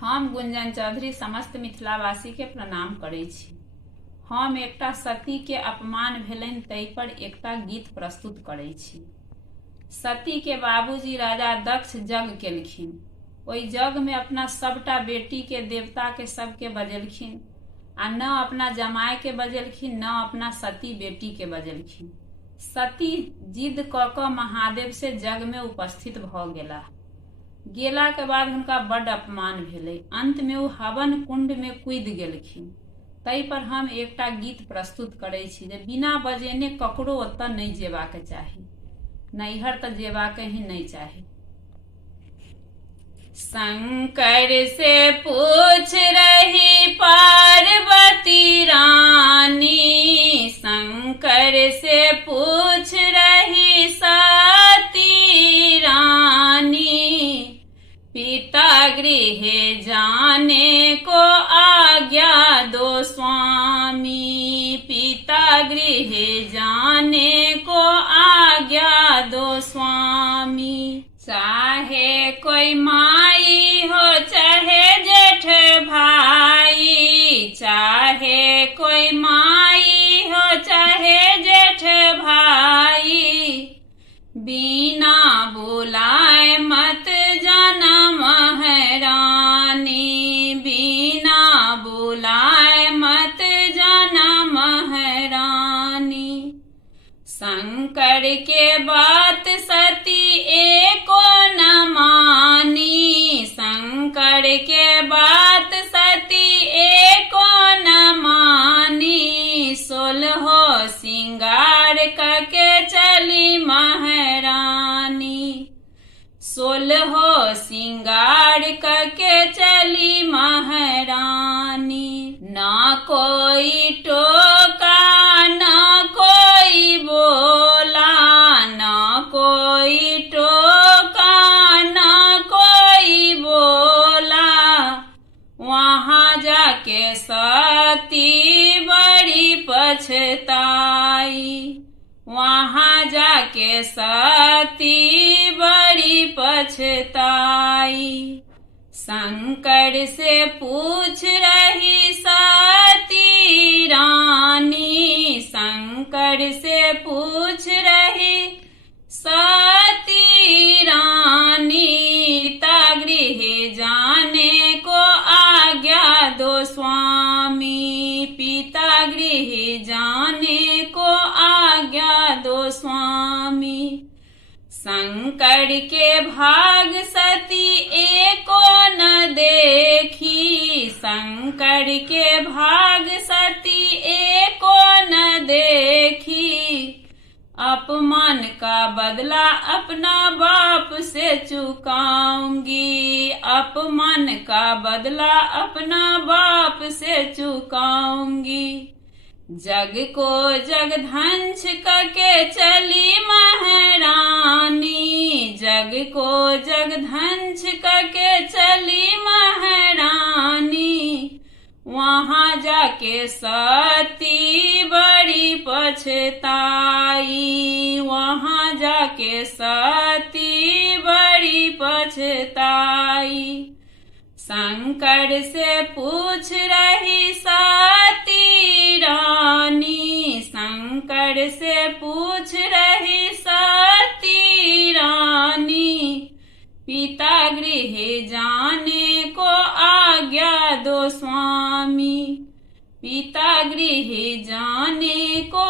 हम गुंजन चौधरी समस्त मिथिलावासी के प्रणाम करै छी। हम एकटा सती के अपमान भेलनि तै पर एकटा गीत प्रस्तुत करै छी। सती के बाबूजी राजा दक्ष यज्ञ केलखिन। ओहि यज्ञ में अपना सबटा बेटी के देवता के सबके बजेलखिन आ न अपना जमाय के बजेलखिन न अपना सती बेटी के बजेलखिन। सती जिद क क महादेव से यज्ञ में उपस्थित भ गेला के बाद हुनका बड़ अपमान भेलै। अंत में वो हवन कुंड में कूदि गेलखिन। तै पर हम एकटा गीत प्रस्तुत करै छी जे बिना बजेने ककरो ओतऽ नहीं जेबाक चाही, नैहर तऽ जेबाक ही नहीं चाही। शंकर से पूछ रही पार्वती रानी, शंकर से पूछ रही सती रानी, पिता गृह जाने को आज्ञा दो स्वामी, पिता गृह जाने को आज्ञा दो स्वामी। चाहे कोई माई हो चाहे जेठ भाई, चाहे कोई माई हो चाहे जेठ भाई, बिना बुलाए मत जाना महारानी, बिना बुलाए मत जाना महारानी। शंकर के बात सती एको न मानी, शंकर के बात सती एको न मानी, 16 सिंगार करके चली महारानी, 16 सिंगार करके चली महारानी। ना कोई टोका ना कोई बोला, ना कोई टोका ना कोई बोला, वहाँ जाके सती बड़ी पछताई, वहाँ जाके सती बड़ी पछताई। शंकर से पूछ रही सती रानी, शंकर से पूछ रही सती रानी, पिता गृह जाने को आज्ञा दो स्वामी, पिता गृह जाने को आज्ञा दो स्वामी। शंकर के भाग सती एको न देखी, शंकर के भाग सती एको न देखी, अपमान का बदला अपना बाप से चुकाऊंगी, अपमान का बदला अपना बाप से चुकाऊंगी। जग को जग धंस करके चली महारानी, जग को जग धंस करके चली महारानी, वहाँ जाके सती बड़ी पछताई, वहाँ जाके सती बड़ी पछताई। शंकर से पूछ रही सती रानी, शंकर से पूछ रही सती रानी, पिता गृह जाने को आज्ञा दो स्वामी, पिता गृह जाने को